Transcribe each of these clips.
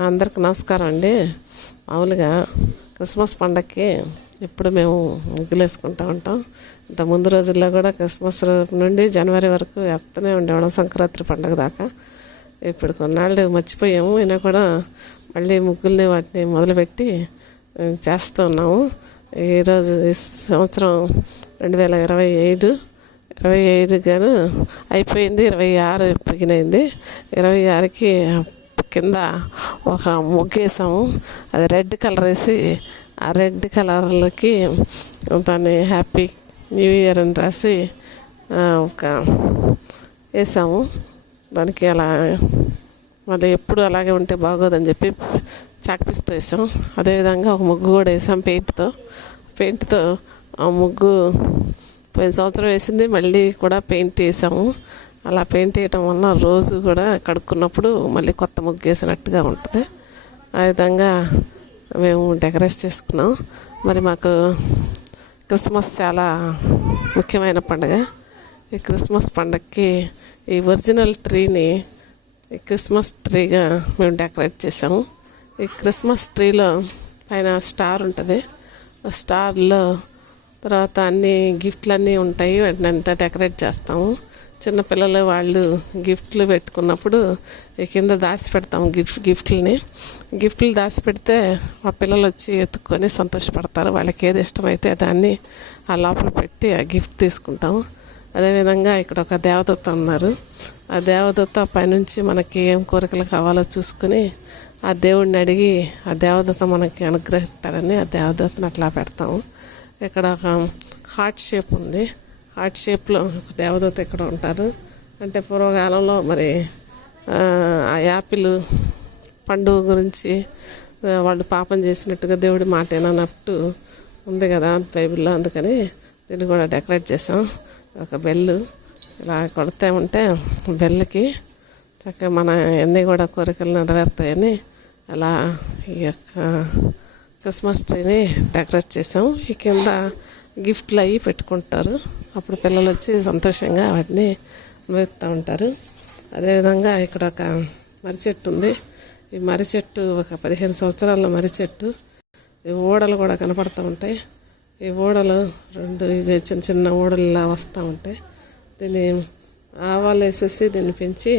అందరికి నమస్కారం అండి. మామూలుగా క్రిస్మస్ పండగకి ఇప్పుడు మేము ముగ్గులు వేసుకుంటూ ఉంటాం. ఇంత ముందు రోజుల్లో కూడా క్రిస్మస్ నుండి జనవరి వరకు వేస్తూనే ఉండేవాళ్ళం, సంక్రాంతి పండగ దాకా. ఇప్పుడు కొన్నాళ్ళు మర్చిపోయాము, అయినా కూడా మళ్ళీ ముగ్గుల్ని వాటిని మొదలుపెట్టి చేస్తూ ఉన్నాము. ఈరోజు ఈ సంవత్సరం 2025 గాను అయిపోయింది. 26 బిగినైంది. 26కి కింద ఒక ముగ్గేసాము. అది రెడ్ కలర్ వేసి ఆ రెడ్ కలర్లకి దాన్ని హ్యాపీ న్యూ ఇయర్ అని రాసి ఒక వేసాము. దానికి అలా మళ్ళీ ఎప్పుడు అలాగే ఉంటే బాగోదని చెప్పి చాక్పీస్తో వేసాం. అదేవిధంగా ఒక ముగ్గు కూడా వేసాం పెయింట్తో. ఆ ముగ్గు పోయిన సంవత్సరం వేసింది, మళ్ళీ కూడా పెయింట్ వేసాము. అలా పెయింట్ వేయటం వల్ల రోజు కూడా కడుక్కున్నప్పుడు మళ్ళీ కొత్త ముగ్గు వేసినట్టుగా ఉంటుంది. ఆ విధంగా మేము డెకరేట్ చేసుకున్నాం. మరి మాకు క్రిస్మస్ చాలా ముఖ్యమైన పండుగ. ఈ క్రిస్మస్ పండుగకి ఈ ఒరిజినల్ ట్రీని క్రిస్మస్ ట్రీగా మేము డెకరేట్ చేసాము. ఈ క్రిస్మస్ ట్రీలో పైన స్టార్ ఉంటుంది. ఆ స్టార్లో తర్వాత అన్ని గిఫ్ట్లు అన్నీ ఉంటాయి. వాటిని అంతా డెకరేట్ చేస్తాము. చిన్నపిల్లలు వాళ్ళు గిఫ్ట్లు పెట్టుకున్నప్పుడు కింద దాచి పెడతాము. గిఫ్ట్లు దాచి పెడితే ఆ పిల్లలు వచ్చి ఎత్తుక్కొని సంతోషపడతారు. వాళ్ళకి ఏది ఇష్టమైతే దాన్ని ఆ లోపల పెట్టి ఆ గిఫ్ట్ తీసుకుంటాము. అదేవిధంగా ఇక్కడ ఒక దేవదూత ఉన్నారు. ఆ దేవదూత పైనుంచి మనకి ఏం కోరికలు కావాలో చూసుకుని ఆ దేవుడిని అడిగి ఆ దేవదూత మనకి అనుగ్రహిస్తారని ఆ దేవదూతను అట్లా పెడతాము. ఇక్కడ ఒక హార్ట్ షేప్ ఉంది. హార్ట్ షేప్లో దేవదూత ఇక్కడ ఉంటారు. అంటే పూర్వకాలంలో మరి ఆ యాపిల్ పండుగ గురించి వాళ్ళు పాపం చేసినట్టుగా దేవుడి మాట ఏనన్నట్టు ఉంది కదా బైబిల్లో. అందుకని దీన్ని కూడా డెకరేట్ చేసాం. ఒక బెల్లు ఇలా కొడితే ఉంటే బెల్లుకి చక్కగా మన అన్నీ కూడా కోరికలు నెరవేరుతాయని అలా ఈ యొక్క క్రిస్మస్ ట్రీని డెకరేట్ చేసాం. ఈ కింద గిఫ్ట్లు అవి పెట్టుకుంటారు. అప్పుడు పిల్లలు వచ్చి సంతోషంగా వాటిని వేస్తూ ఉంటారు. అదేవిధంగా ఇక్కడ ఒక మర్రి చెట్టు ఉంది. ఈ మర్రి చెట్టు ఒక 15 సంవత్సరాల మర్రి చెట్టు. ఈ ఊడలు కూడా కనపడుతూ ఉంటాయి. ఈ ఊడలు ఇవి చిన్న చిన్న ఊడలులా వస్తూ ఉంటాయి. దీన్ని ఆవాలు వేసేసి దీన్ని పెంచి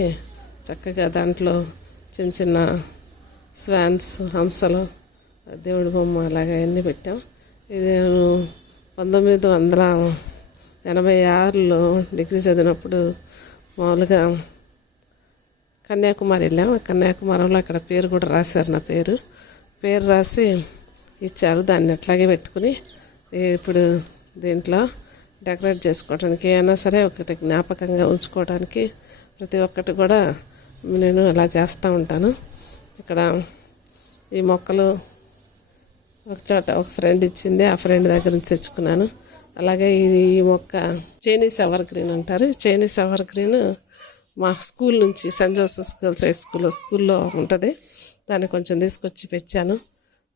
చక్కగా దాంట్లో చిన్న చిన్న స్వాన్స్, హంసలు, దేవుడి బొమ్మ అలాగా అన్నీ పెట్టాం. ఇది 1986లో డిగ్రీ చదివినప్పుడు మామూలుగా కన్యాకుమారి వెళ్ళాం. కన్యాకుమారిలో అక్కడ పేరు కూడా రాశారు. నా పేరు రాసి ఇచ్చారు. దాన్ని అట్లాగే పెట్టుకుని ఇప్పుడు దీంట్లో డెకరేట్ చేసుకోవడానికి ఏమైనా సరే ఒకటి జ్ఞాపకంగా ఉంచుకోవడానికి ప్రతి ఒక్కటి కూడా నేను అలా చేస్తూ ఉంటాను. ఇక్కడ ఈ మొక్కలు ఒక చోట ఒక ఫ్రెండ్ ఇచ్చింది, ఆ ఫ్రెండ్ దగ్గర నుంచి తెచ్చుకున్నాను. అలాగే ఈ మొక్క చైనీస్ ఎవర్ గ్రీన్ అంటారు. చైనీస్ ఎవర్ గ్రీన్ మా స్కూల్ నుంచి సెయింట్ జోసెఫ్ గర్ల్స్ హై స్కూల్లో ఉంటుంది. దాన్ని కొంచెం తీసుకొచ్చి పెంచాను.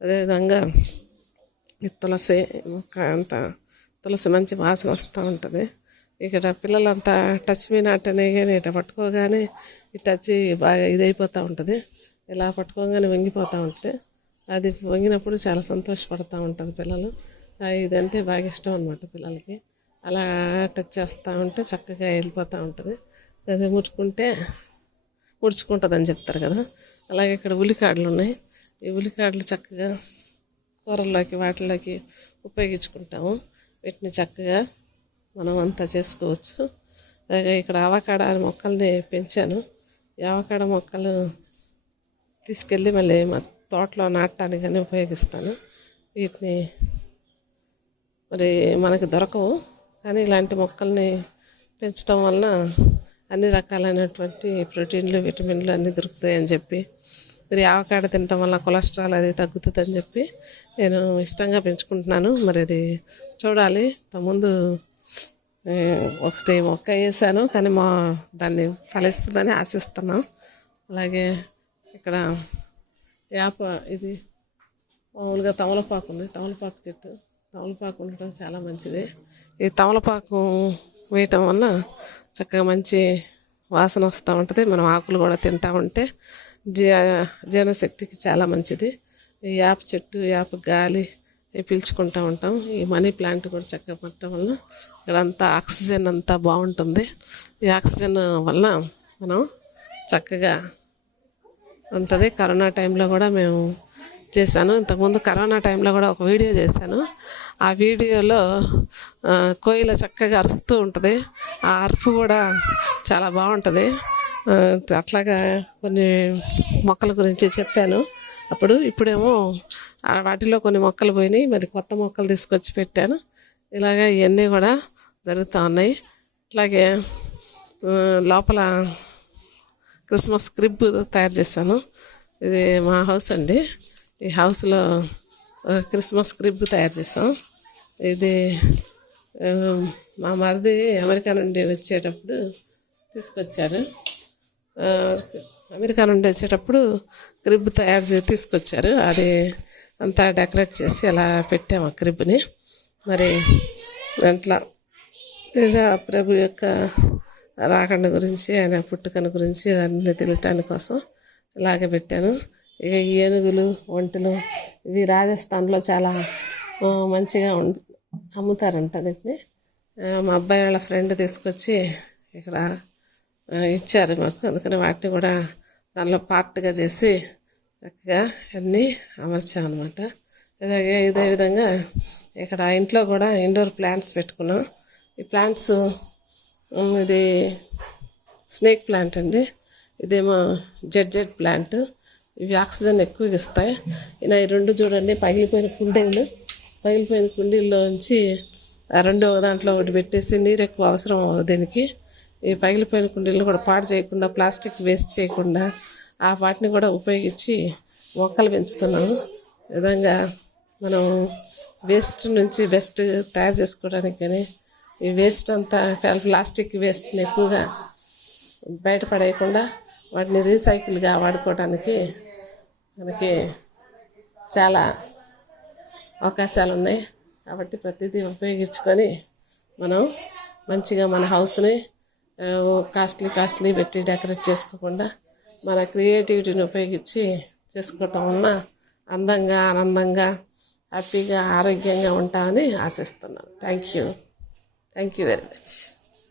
అదేవిధంగా ఈ తులసి మొక్క అంతా తులసి మంచి వాసన వస్తూ ఉంటుంది. ఇక్కడ పిల్లలంతా టచ్ మీ నాట్ అనే కానీ ఇట్లా పట్టుకోగానే ఈ టచ్ బాగా ఇదైపోతూ ఉంటుంది. ఇలా పట్టుకోగానే వంగిపోతూ ఉంటుంది. అది వంగినప్పుడు చాలా సంతోషపడుతూ ఉంటారు పిల్లలు. ఇదంటే బాగా ఇష్టం అన్నమాట పిల్లలకి. అలా టచ్ చేస్తూ ఉంటే చక్కగా వెళ్ళిపోతూ ఉంటుంది. అది ముడుచుకుంటుంది అని చెప్తారు కదా. అలాగే ఇక్కడ ఉల్లికాడలు ఉన్నాయి. ఈ ఉల్లికాడలు చక్కగా కూరల్లోకి వాటిల్లోకి ఉపయోగించుకుంటాము. వీటిని చక్కగా మనం అంతా చేసుకోవచ్చు. అలాగే ఇక్కడ ఆవకాడ మొక్కల్ని పెంచాను. ఈ ఆవకాడ మొక్కలు తీసుకెళ్ళి మళ్ళీ మా తోటలో నాటడానికి కానీ ఉపయోగిస్తాను. వీటిని మరి మనకు దొరకవు, కానీ ఇలాంటి మొక్కల్ని పెంచడం వలన అన్ని రకాలైనటువంటి ప్రోటీన్లు, విటమిన్లు అన్నీ దొరుకుతాయని చెప్పి, మరి ఆవకాడ తినటం వల్ల కొలెస్ట్రాల్ అది తగ్గుతుందని చెప్పి నేను ఇష్టంగా పెంచుకుంటున్నాను. మరి అది చూడాలి. ముందు ఒకటి మొక్క వేసాను, కానీ దాన్ని ఫలిస్తుందని ఆశిస్తున్నాం. అలాగే ఇక్కడ ఇది మామూలుగా తమలపాకు ఉంది. తమలపాకు చెట్టు, తమలపాకు ఉండటం చాలా మంచిది. ఈ తమలపాకు వేయటం వల్ల చక్కగా మంచి వాసన వస్తూ ఉంటుంది. మనం ఆకులు కూడా తింటూ ఉంటే జీర్ణశక్తికి చాలా మంచిది. ఈ వేప చెట్టు, వేప గాలి ఇవి పీల్చుకుంటూ ఉంటాం. ఈ మనీ ప్లాంట్ కూడా చక్కగా పట్టడం వల్ల ఇక్కడంతా ఆక్సిజన్ అంతా బాగుంటుంది. ఈ ఆక్సిజన్ వల్ల మనం చక్కగా ఉంటుంది. కరోనా టైంలో కూడా మేము చేశాను. ఇంతకుముందు కరోనా టైంలో కూడా ఒక వీడియో చేశాను. ఆ వీడియోలో కోయిల చక్కగా అరుస్తూ ఉంటుంది. ఆ అరుపు కూడా చాలా బాగుంటుంది. అట్లాగా కొన్ని మొక్కల గురించి చెప్పాను అప్పుడు. ఇప్పుడేమో వాటిలో కొన్ని మొక్కలు పోయినాయి, మరి కొత్త మొక్కలు తీసుకొచ్చి పెట్టాను. ఇలాగ ఇవన్నీ కూడా జరుగుతూ ఉన్నాయి. అట్లాగే లోపల క్రిస్మస్ క్రిబ్ తయారు చేశాను. ఇది మా హౌస్ అండి. ఈ హౌస్లో క్రిస్మస్ క్రిబ్ తయారు చేసాం. ఇది మా మరిది అమెరికా నుండి వచ్చేటప్పుడు తీసుకొచ్చారు. అమెరికా నుండి వచ్చేటప్పుడు క్రిబ్ తయారు చేసి తీసుకొచ్చారు. అది అంతా డెకరేట్ చేసి అలా పెట్టాము ఆ క్రిబ్ని. మరి దాంట్లో ప్రభు యొక్క రాకండ గురించి, ఆయన పుట్టుకను గురించి అన్నీ తెలియటానికి కోసం ఇలాగే పెట్టాను. ఇక ఏనుగులు, ఒంటెలు ఇవి రాజస్థాన్లో చాలా మంచిగా అమ్ముతారంట. దీన్ని మా అబ్బాయి వాళ్ళ ఫ్రెండ్ తీసుకొచ్చి ఇక్కడ ఇచ్చారు మాకు. అందుకని వాటిని కూడా దానిలో పార్ట్గా చేసి చక్కగా అన్నీ అమర్చామన్నమాట. ఇదే విధంగా ఇక్కడ ఇంట్లో కూడా ఇండోర్ ప్లాంట్స్ పెట్టుకున్నాం. ఈ ప్లాంట్స్, ఇది స్నేక్ ప్లాంట్ అండి, ఇదేమో జెడ్ ప్లాంట్. ఇవి ఆక్సిజన్ ఎక్కువగా ఇస్తాయి. ఇలా ఈ రెండు చూడండి, పగిలిపోయిన కుండీల్లోంచి ఆ రెండో దాంట్లో ఒకటి పెట్టేసి నీరు ఎక్కువ అవసరం దీనికి. ఈ పగిలిపోయిన కుండీలు కూడా పాడు చేయకుండా, ప్లాస్టిక్ వేస్ట్ చేయకుండా ఆ వాటిని కూడా ఉపయోగించి మొక్కలు పెంచుతున్నాము. ఈ విధంగా మనం వేస్ట్ నుంచి బెస్ట్ తయారు చేసుకోవడానికి కానీ, ఈ వేస్ట్ అంతా ప్లాస్టిక్ వేస్ట్ని ఎక్కువగా బయటపడేయకుండా వాటిని రీసైకిల్గా వాడుకోవడానికి మనకి చాలా అవకాశాలు ఉన్నాయి. కాబట్టి ప్రతిదీ ఉపయోగించుకొని మనం మంచిగా మన హౌస్ని కాస్ట్లీ పెట్టి డెకరేట్ చేసుకోకుండా మన క్రియేటివిటీని ఉపయోగించి చేసుకోవటం వలన అందంగా, ఆనందంగా, హ్యాపీగా, ఆరోగ్యంగా ఉంటామని ఆశిస్తున్నాను. Thank you very much.